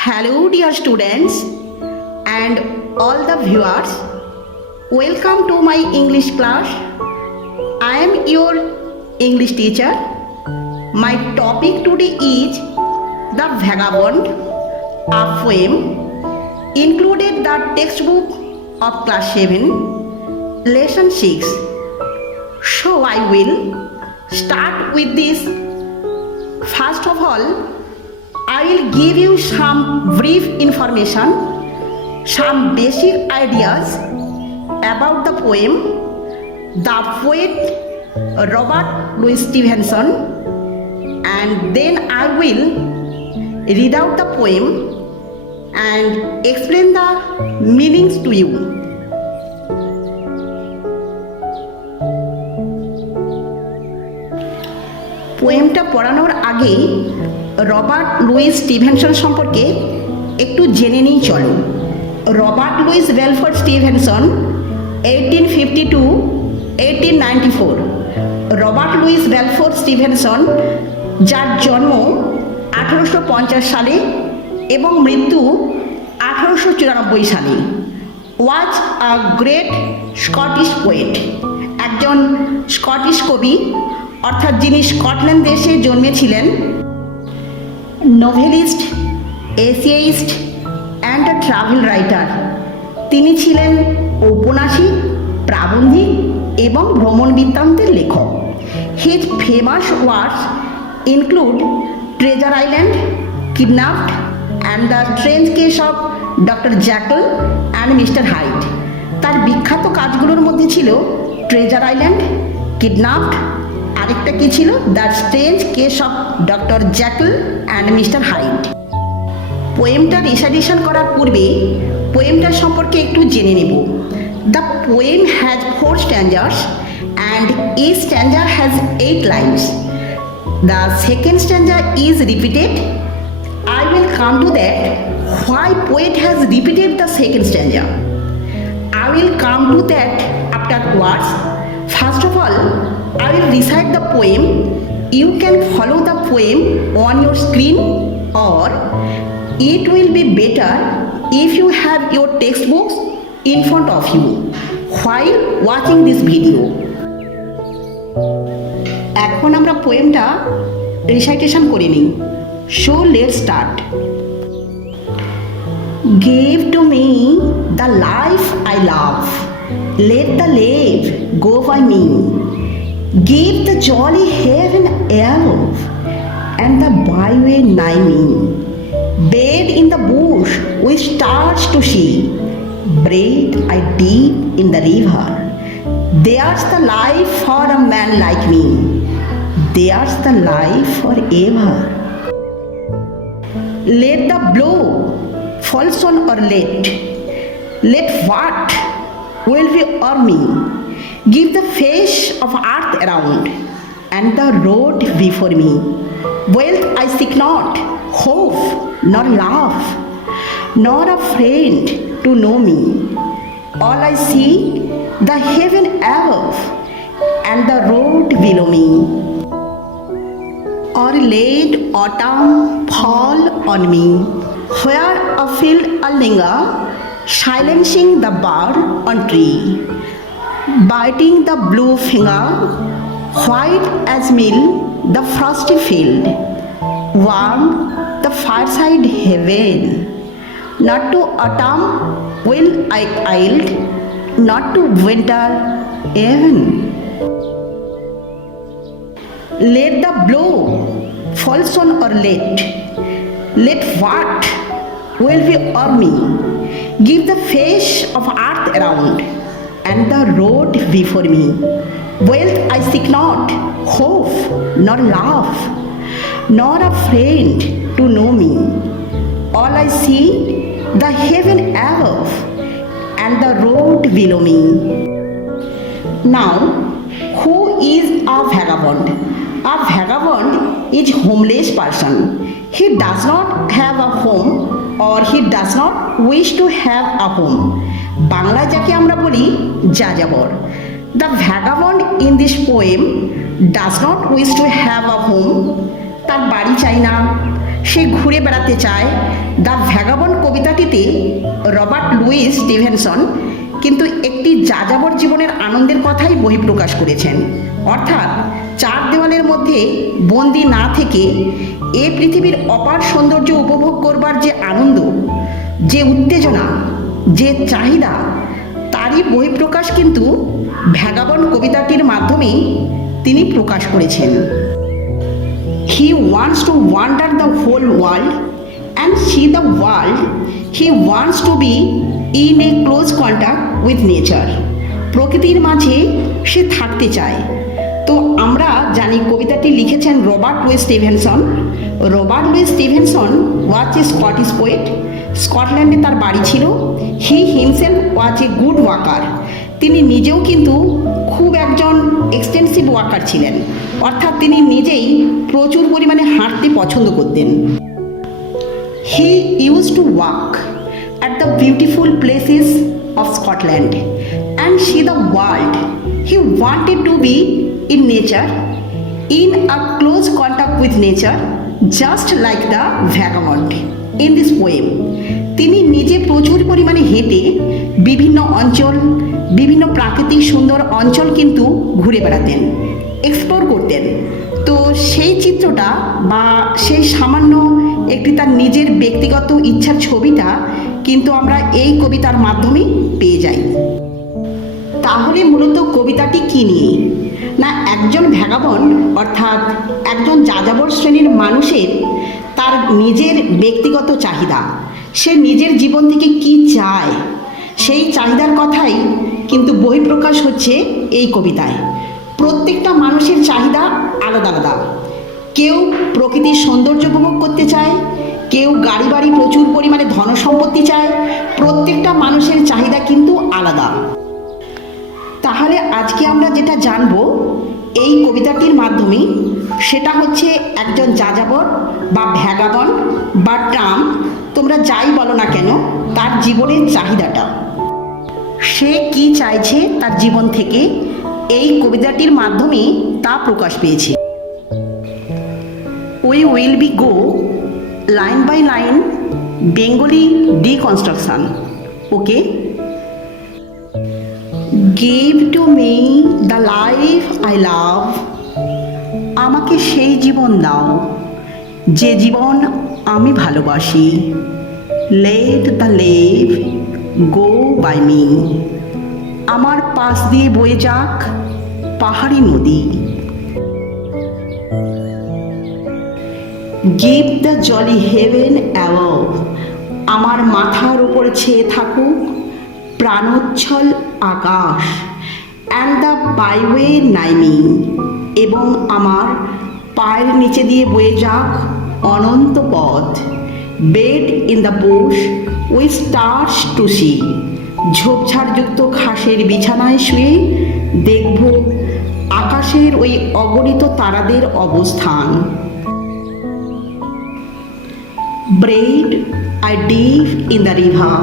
Hello, dear students, and all the viewers. Welcome to my English class. I am your English teacher. My topic today is The Vagabond, a poem included the textbook of class 7, lesson 6. So I will start with this. First of all, I will give you some brief information, some basic ideas about the poem. The poet Robert Louis Stevenson, and then I will read out the poem and explain the meanings to you. পোয়েমটা পড়ানোর আগে Robert Louis Stevenson সম্পর্কে একটু জেনে নিই চলো। Robert Louis বেলফোর্ড Stevenson 1852-1894। Robert Louis বেলফোর্ড Stevenson, যার জন্ম 1850 সালে এবং মৃত্যু 1894 সালে, was a great Scottish poet, একজন স্কটিশ কবি, অর্থাৎ যিনি স্কটল্যান্ড দেশে জন্মেছিলেন। Novelist, essayist and a travel writer. তিনি ছিলেন ঔপন্যাসিক, প্রাবন্ধিক এবং ভ্রমণ বৃত্তান্তের লেখক। His famous works include Treasure Island, Kidnapped and the strange case of doctor Jekyll and mister Hyde. তার বিখ্যাত কাজগুলোর মধ্যে ছিল ট্রেজার আইল্যান্ড, কিডন্যাপড, আরেকটা কি ছিল, the strange case of doctor Jekyll and mister Hyde. পোয়েমটা রিসাইটেশন করার পূর্বে পোয়েমটার সম্পর্কে একটু জেনে নেব। The poem has 4 stanzas and each stanza has 8 lines. The second stanza is repeated. I will come to that, why poet has repeated the second stanza. I will come to that afterwards. First of all, I will recite the poem. You can follow the poem on your screen, or it will be better if you have your textbooks in front of you while watching this video. এখন আমরা পোয়েমটা recitation করে নিই। So let's start. Give to me the life I love. Let the life go by me. Give the jolly heaven above and the byway nigh me. Bed in the bush with stars to see. Breathe I deep in the river. There's the life for a man like me. There's the life forever. Let the blow fall on or let what will be o'er me. Give the face of earth around and the road before me. Wealth I seek not, hope nor love, nor a friend to know me. All I see, the heaven above and the road below me. Or let autumn fall on me, where a field a linger, silencing the bird on tree, biting the blue finger, white as meal the frosty field, warm the fireside heaven. Not to autumn will I yield, not to winter even. Let the blow fall on or let what will be o'er me. Give the face of earth around and the road before me. Wealth I seek not, hope nor love, nor a friend to know me. All I see, the heaven above and the road below me. Now, who is a vagabond? A vagabond is homeless person. He does not have a home, or he does not wish to have a home. বাংলায় যাকে আমরা বলি যাযাবর। The vagabond in this poem does not wish to have a home. তার বাড়ি চাই না, সে ঘুরে বেড়াতে চায়। দ্য ভ্যাগাবন্ড কবিতাটিতে রবার্ট লুইস স্টিভেনসন কিন্তু একটি যাযাবর জীবনের আনন্দের কথাই বহিঃপ্রকাশ করেছেন। অর্থাৎ চার দেওয়ালের মধ্যে বন্দি না থেকে এ পৃথিবীর অপার সৌন্দর্য উপভোগ করবার যে আনন্দ, যে উত্তেজনা, যে চাহিদা, তারই বহিঃপ্রকাশ কিন্তু ভ্যাগাবন্ড কবিতাটির মাধ্যমে তিনি প্রকাশ করেছেন। He wants to wander the whole world and see the world. He wants to be in a close contact with nature. প্রকৃতির মাঝে সে থাকতে চায়। তো আমরা জানি কবিতাটি লিখেছেন Robert Louis Stevenson. Robert Louis Stevenson was a Scottish poet. স্কটল্যান্ডে তার বাড়ি ছিল। He himself was a good walker. তিনি নিজেও কিন্তু খুব একজন এক্সটেন্সিভ ওয়াকার ছিলেন, অর্থাৎ তিনি নিজেই প্রচুর পরিমাণে হাঁটতে পছন্দ করতেন। He use to walk at the beautiful places of Scotland and see the world. He wanted to be in nature, in a close contact with nature, just like the vagabond in this poem. তিনি নিজে প্রচুর পরিমাণে হেঁটে বিভিন্ন অঞ্চল, বিভিন্ন প্রাকৃতিক সুন্দর অঞ্চল কিন্তু ঘুরে বেড়াতেন, এক্সপ্লোর করতেন। তো সেই চিত্রটা বা সেই সামান্য একটি তার নিজের ব্যক্তিগত ইচ্ছার ছবিটা কিন্তু আমরা এই কবিতার মাধ্যমে পেয়ে যাই। তাহলে মূলত কবিতাটি কী নিয়ে? না, একজন ভ্যাগাবন্ড অর্থাৎ একজন যাযাবর শ্রেণীর মানুষের তার নিজের ব্যক্তিগত চাহিদা, সে নিজের জীবন থেকে কি চায়, সেই চাহিদার কথাই কিন্তু বহিঃপ্রকাশ হচ্ছে এই কবিতায়। প্রত্যেকটা মানুষের চাহিদা আলাদা আলাদা। কেউ প্রকৃতির সৌন্দর্য উপভোগ করতে চায়, কেউ গাড়ি বাড়ি প্রচুর পরিমাণে ধন সম্পত্তি চায়। প্রত্যেকটা মানুষের চাহিদা কিন্তু আলাদা। তাহলে আজকে আমরা যেটা জানব এই কবিতাটির মাধ্যমে, সেটা হচ্ছে একজন যাযাবর বা ভ্যাগাবন্ড বা ট্রাম, তোমরা যাই বলো না কেন, তার জীবনের চাহিদাটা, সে কি চাইছে তার জীবন থেকে, এই কবিতাটির মাধ্যমে তা প্রকাশ পেয়েছে। We will be go line by line Bengali deconstruction. Okay? Give to me the life I love. আমাকে সেই জীবন দাও যে জীবন আমি ভালোবাসি। Let the life go by me. আমার পাশ দিয়ে বয়ে যাক পাহাড়ি নদী। Give the jolly heaven above. আমার মাথার উপর ছেয়ে থাকুক প্রাণোচ্ছল আকাশ। And the byway নাইমিং, এবং আমার পায়ের নিচে দিয়ে বয়ে যাক অনন্ত পথ। Bed in the bush with stars to see. ঝোপঝাড়যুক্ত ঘাসের বিছানায় শুয়ে দেখব আকাশের ওই অগণিত তারাদের অবস্থান। Bread I dip in the river.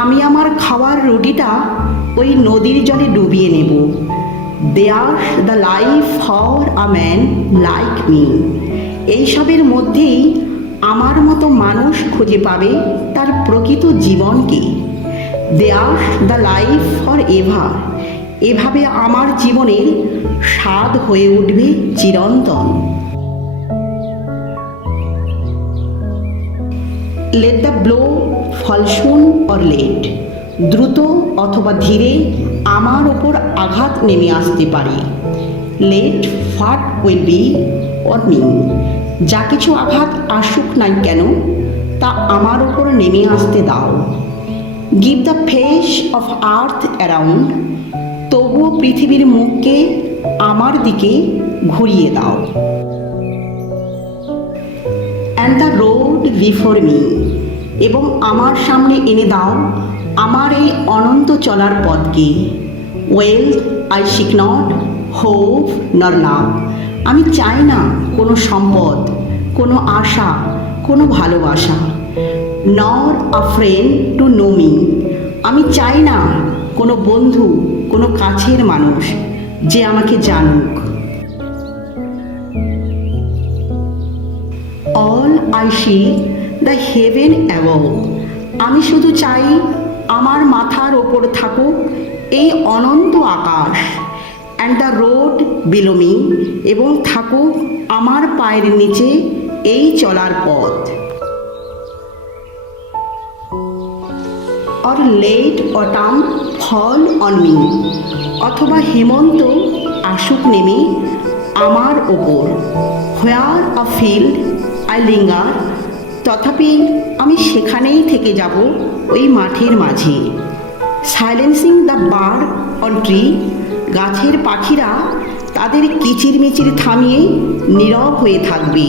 আমি আমার খাওয়ার রুটিটা ওই নদীর জলে ডুবিয়ে নেব। There's the life for a man like me. এইসবের মধ্যেই আমার মতো মানুষ খুঁজে পাবে তার প্রকৃত জীবনকে। There's the life for ever. এভাবে আমার জীবনের স্বাদ হয়ে উঠবে চিরন্তন। Let the blow fall soon or late. দ্রুত অথবা ধীরে আমার ওপর আঘাত নেমে আসতে পারে। Let what will be or me. যা কিছু আঘাত আসুক না কেন তা আমার ওপর নেমে আসতে দাও। Give the face of earth around. তবুও পৃথিবীর মুখকে আমার দিকে ঘুরিয়ে দাও। And the road before me. এবং আমার সামনে এনে দাও আমার এই অনন্ত চলার পথকে। Wealth I seek not, hope nor love. আমি চাই না কোনো সম্পদ, কোনো আশা, কোনো ভালোবাসা। Nor a friend to know me. আমি চাই না কোনো বন্ধু, কোনো কাছের মানুষ যে আমাকে জানুক। All I I see the heaven above. আমি শুধু চাই আমার মাথার ওপর থাকুক এই অনন্ত আকাশ, and the road below me, এবং থাকুক আমার পায়ের নিচে এই চলার পথ। Or let autumn fall on me, অথবা হেমন্ত আসুক নেমে আমার ওপর। Where a field I linger, তথাপি আমি সেখানেই থেকে যাব ওই মাঠের মাঝে। Silencing the bird on tree, গাছের পাখিরা তাদের কিচিরমিচির থামিয়ে নীরব হয়ে থাকবে।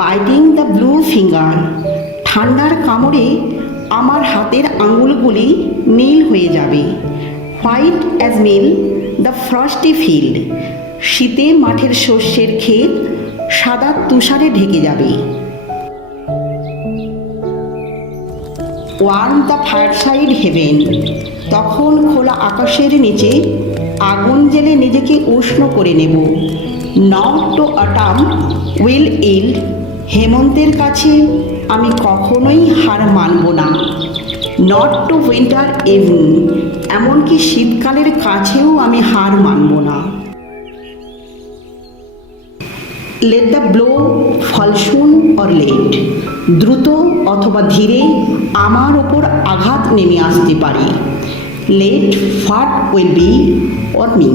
বাইটিং দ্য ব্লু ফিঙ্গার, ঠান্ডার কামড়ে আমার হাতের আঙুলগুলি নীল হয়ে যাবে। White as meal the frosty field, শীতে মাঠের শস্যের ক্ষেত সাদা তুষারে ঢেকে যাবে। ওয়ার্ম দ্য ফায়ারসাইড হেভেন, তখন খোলা আকাশের নিচে আগুন জ্বেলে নিজেকে উষ্ণ করে নেব। Not to autumn will yield, হেমন্তের কাছে আমি কখনোই হার মানব না। নট টু উইন্টার ইভেন, এমনকি শীতকালের কাছেও আমি হার মানব না। Let the blow fall soon or late, দ্রুত অথবা ধীরে আমার ওপর আঘাত নেমে আসতে পারে। Let what will be o'er me,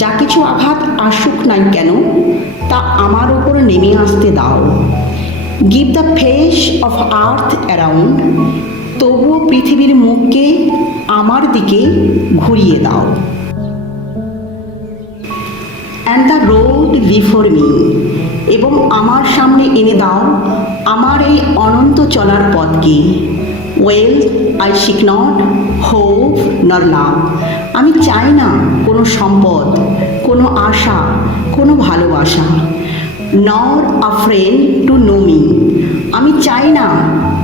যা কিছু আঘাত আসুক না কেন তা আমার ওপর নেমে আসতে দাও। Give the face of earth around, তবুও পৃথিবীর মুখকে আমার দিকে ঘুরিয়ে দাও। And the road before me, এবং আমার সামনে এনে দাও আমার এই অনন্ত চলার পথকে। Well I seek not hope nor love, আমি চাই না কোনো সম্পদ, কোনো আশা, কোনো ভালোবাসা। নর আ ফ্রেন্ড টু নো মি, আমি চাই না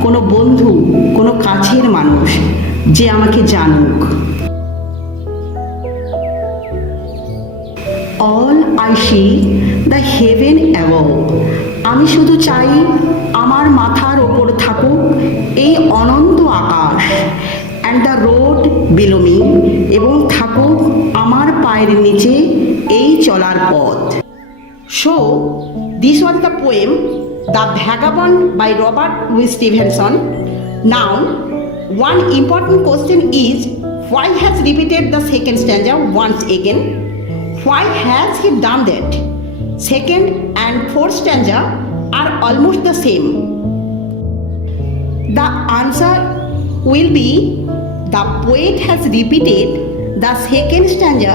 কোনো বন্ধু, কোনো কাছের মানুষ যে আমাকে জানুক। All I see the heaven above, আমি শুধু চাই আমার মাথার ওপর থাকুক এই অনন্ত আকাশ, and the road below me, এবং থাকুক আমার পায়ের নিচে এই চলার পথ। So this was the poem the vagabond by Robert Louis Stevenson. Now one important question is, why has repeated the second stanza once again? Why has he done that? Second and fourth stanza are almost the same. The answer will be the poet has repeated the second stanza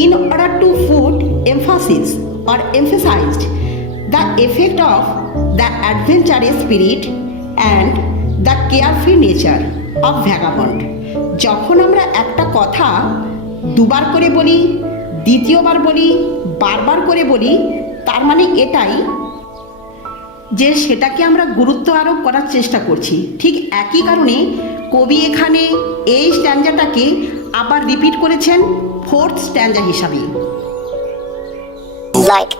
in order to put emphasis or emphasized the effect of the adventurous spirit and the carefree nature of vagabond. যখন আমরা একটা কথা দুবার করে বলি, দ্বিতীয়বার বলি, বারবার করে বলি, তার মানে এটাই যে সেটাকে আমরা গুরুত্ব আরোপ করার চেষ্টা করছি। ঠিক একই কারণে কবি এখানে এই স্ট্যাঞ্জাটাকে আবার রিপিট করেছেন ফোর্থ স্ট্যাঞ্জা হিসাবে। Like